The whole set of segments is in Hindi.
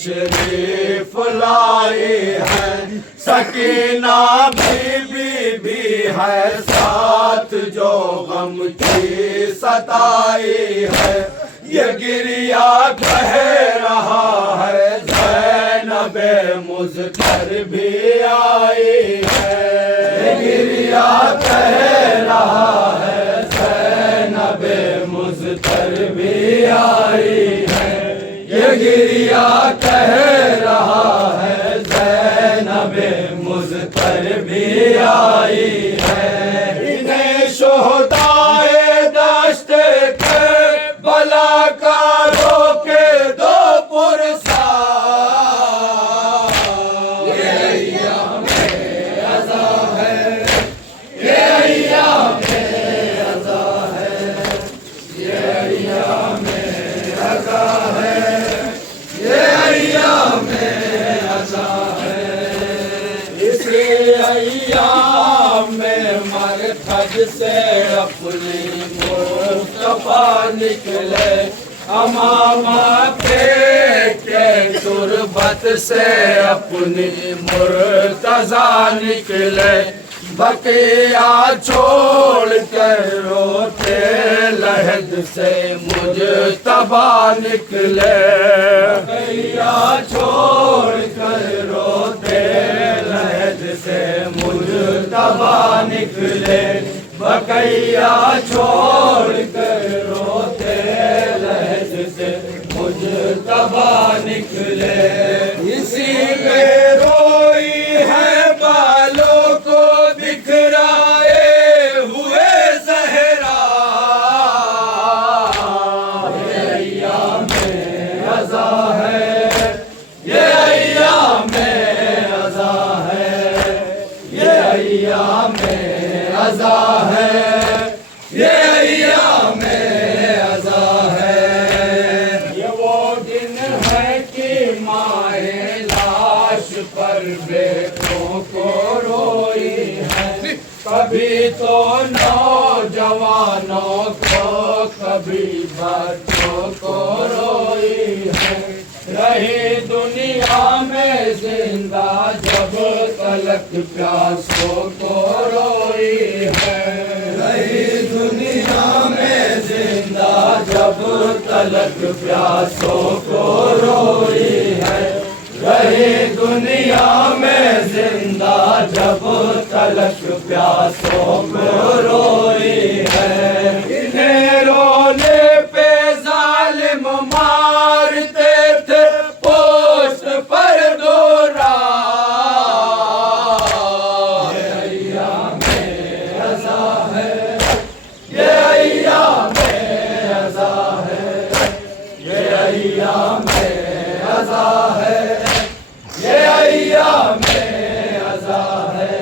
तशरीफ लाई है। सकीना बीबी भी है साथ जो गम की सताई है। ये गिरिया कह रहा है ज़ैनबे मुज़्फ़र भी आई है। ये गिरिया कह रहा है ज़ैनबे मुज़्फ़र भी आई है। ये गिरिया कह रहा है ज़ैनबे मुज़्फ़र भी आई है। इन्हें शुहदाए दश्त बला का रोके दो पुरसा। ये अय्याम अज़ा है, ये अय्याम अज़ा है, ये अय्याम अज़ा है, ये अय्याम अज़ा है। इसी अय्याम में मरकज़ से अपनी मुस्तफा निकले। अमामा के तुरबत से अपनी मुर्तज़ा निकले। बकिया छोड़ कर रोते लहद से मुजतबा निकले। बकिया छोड़ कर रोते लहद से मुजतबा निकले। बकिया छोड़ कर रोते लहद से मुजतबा निकले। इसी में रोई है बालों को बिखराए हुए ज़हरा। ये अय्याम अज़ा है, ये अय्याम अज़ा है, ये अय्याम अज़ा है, ये अय्याम अज़ा है। ये वो दिन है कि माए लाश पर बेटों को रोई है। कभी तो नौजवानों को, कभी बच्चों को रोई है। रही दुनिया में जिंदा जब तलक प्यासों को रोई है। रही दुनिया में जिंदा जब तलक प्यासों को रोई है। रही दुनिया में जिंदा जब तलक प्यासों को रोई है। इन्हें रोने पे जालिम मारते थे पोस्ट पर दोरा। ये अय्याम अज़ा है, ये अय्याम अज़ा है, ये अय्याम अज़ा है, ये अय्याम अज़ा है।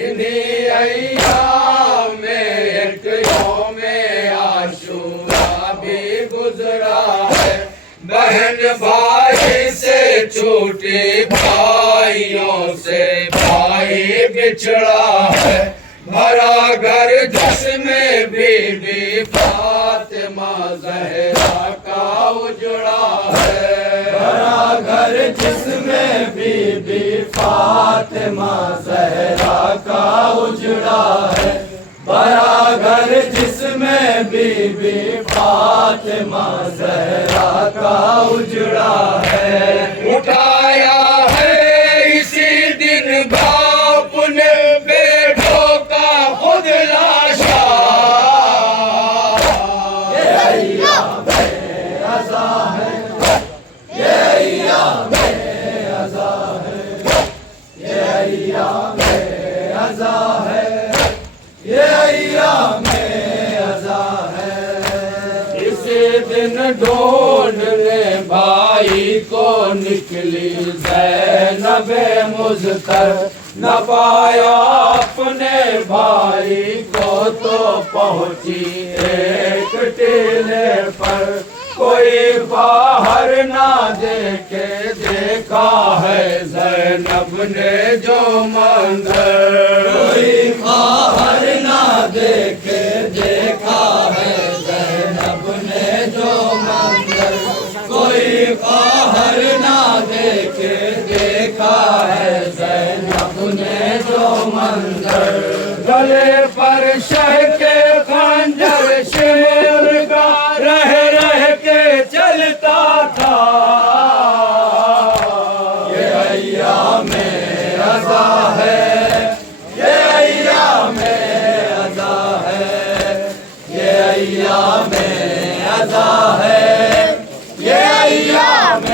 इन्हीं अय्याम में एक यौमे आशूरा भी गुजरा है। बहन भाई से छूटी, भाइयों से भाई बिछड़ा है। भरा घर जिसमें बीबी फातिमा ज़हरा का उजड़ा है। भरा घर जिसमें बीबी फातिमा ज़हरा का उजड़ा है। भरा घर जिसमें बीबी फातिमा ज़हरा का उजड़ा है। उठाया है इसी दिन बाप ने बेटों का खुद लाशा। ये अय्याम अज़ा है, ये अय्याम अज़ा है, ये अय्याम अज़ा है, ये अय्याम अज़ा है। इसी दिन ढूंढने भाई को निकली ज़ैनबे मुज़्फ़र। न पाया अपने भाई को तो पहुंची एक टीले पर। कोई बाहर ना देखे देखा है ज़ैनब ने जो मंज़र। कोई बाहर ना देखे देखा है ज़ैनब ने जो मंज़र। कोई बाहर ना समंदर, गले पर शह के खंजर शेर का रह रह के चलता था। ये अय्याम अज़ा है, ये अय्याम अज़ा है, ये अय्याम अज़ा है, ये अय्याम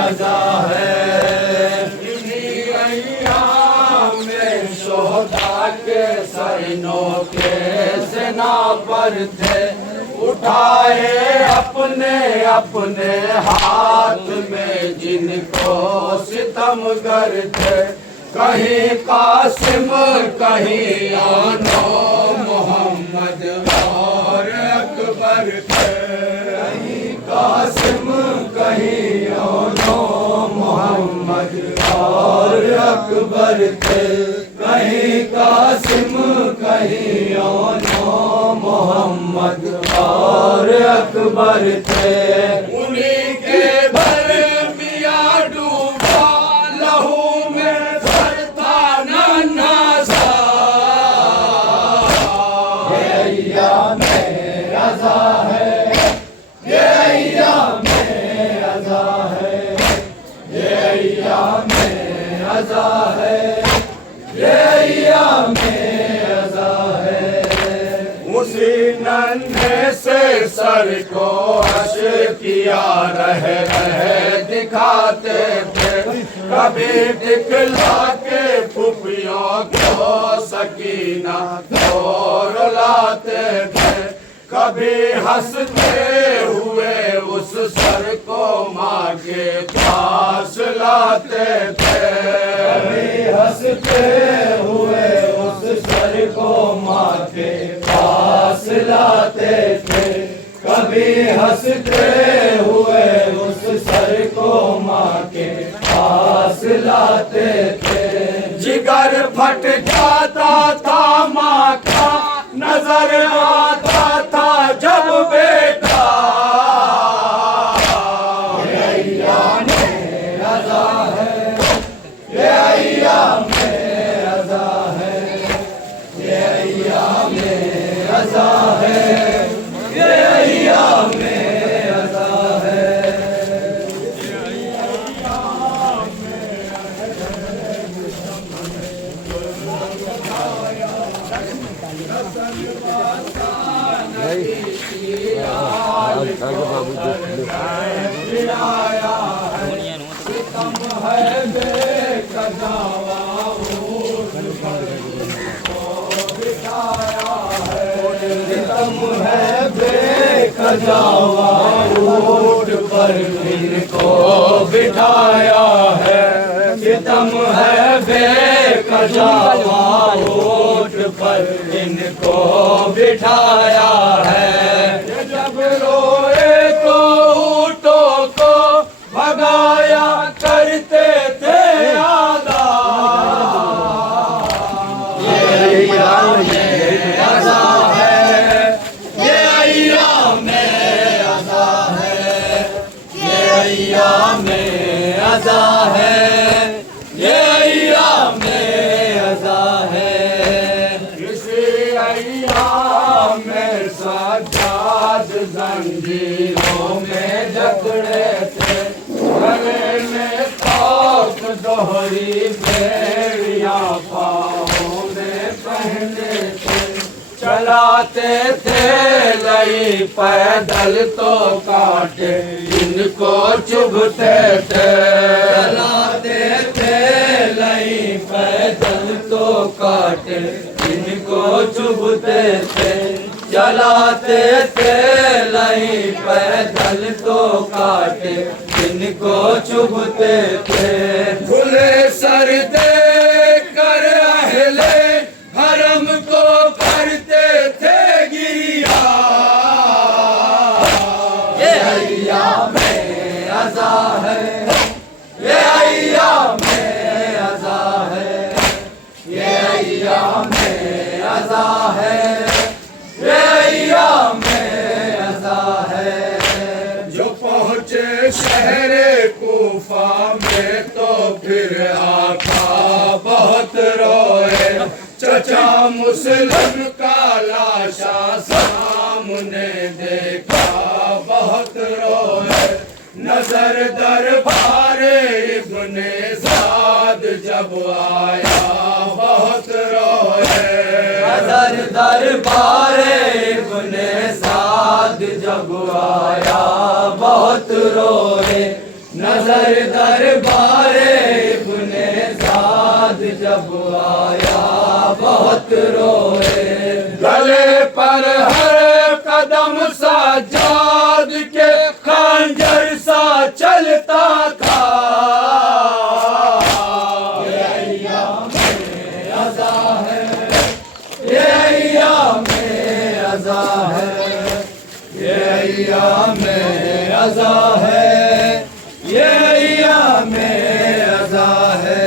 अज़ा है। इन्हीं अय्याम में शोहदा के सरनों के सेना पर थे, उठाए अपने अपने हाथ में जिनको सितमगर थे। कहीं कासिम कहीं आनो मोहम्मद और अकबर थे, कहीं कासिम कहीं आनो मोहम्मद और अकबर थे, कहीं कासिम कहीं आनो मोहम्मद और अकबर थे। उन्हीं के दरमियां डूबा लहू में सरता नन्हा सा। ये अय्याम अज़ा है, ये अय्याम अज़ा है, ये अय्याम अज़ा है, ये अय्याम अज़ा है। उसी नन्हे से सर को हश्र किया रह दिखाते थे, कभी दिखला के फुफियों को सकीना को रुलाते थे, कभी हंसते हुए उस सर को माँ के पास लाते थे, कभी हंसते हुए उस सर को माँ के पास लाते थे, कभी हंसते हुए उस सर को माँ के पास लाते थे। जिगर फट जाता था माँ का, नजर आता था जब बेटा। ये अय्याम अज़ा है, ये अय्याम अज़ा है, ये अय्याम अज़ा है, ये अय्याम अज़ा है। सजावा ऊंट पर इनको बिठाया है, सितम है बेकजावा ऊंट पर इनको बिठाया है। जब रोए तो ऊँटों को भगाया करते थे आदा। ये अय्याम अज़ा है, ये अय्याम अज़ा है, ये अय्याम अज़ा है, ये अय्याम अज़ा है। इसी अय्याम में सज्जाद जंजीरों में जकड़े थे, गले में तोक दोहरी बेड़ियां पाँवों में पहने थे। चलाते थे लई पैदल तो कांटे इनको चुभते थे। चलाते थे लई पैदल तो कांटे इनको चुभते थे। चलाते थे लई पैदल तो कांटे इनको चुभते थे। खुले सर दे कर अहले हरम को करते थे गिरिया। ये अय्याम अज़ा है, ये अय्याम अज़ा है, ये अय्याम अज़ा है, ये अय्याम अज़ा है। जो पहुँचे शहरे कूफा में तो फिर आका बहुत रोए। मुस्लिम का लाशा सामने देखा बहुत रोए, नजर दरबारे इब्ने साद जब आया बहुत रोए, नजर दरबारे इब्ने साद जब आया बहुत रोए, नजर दरबारे इब्ने साद जब आया बहुत रोए। गले पर हर कदम सज्जाद के खंजर सा चलता था, ये अय्यामे अज़ा है, ये अय्यामे अज़ा है, ये अय्यामे अज़ा है, ये अय्यामे अज़ा है।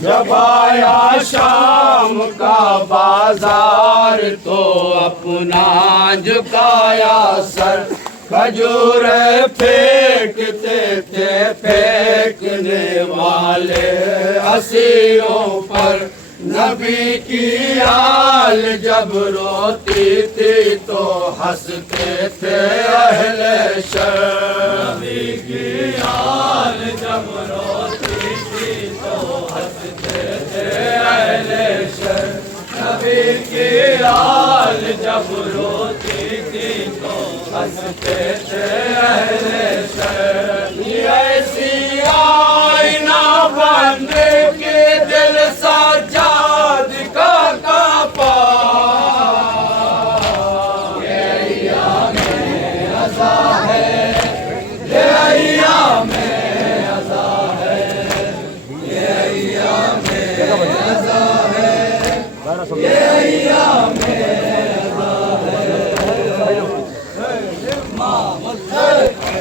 जब आया शाम का बाजार तो अपना झुकाया सर, खजूर फेंकते थे फेंकने वाले असीरों पर, नबी की आल जब रोती थी तो हंसते थे अहले शर, नबी की आल जब रोती थी तो हंसते थे अहले शर, नबी की आल जब रोती थी तो हंसते थे अहले शर।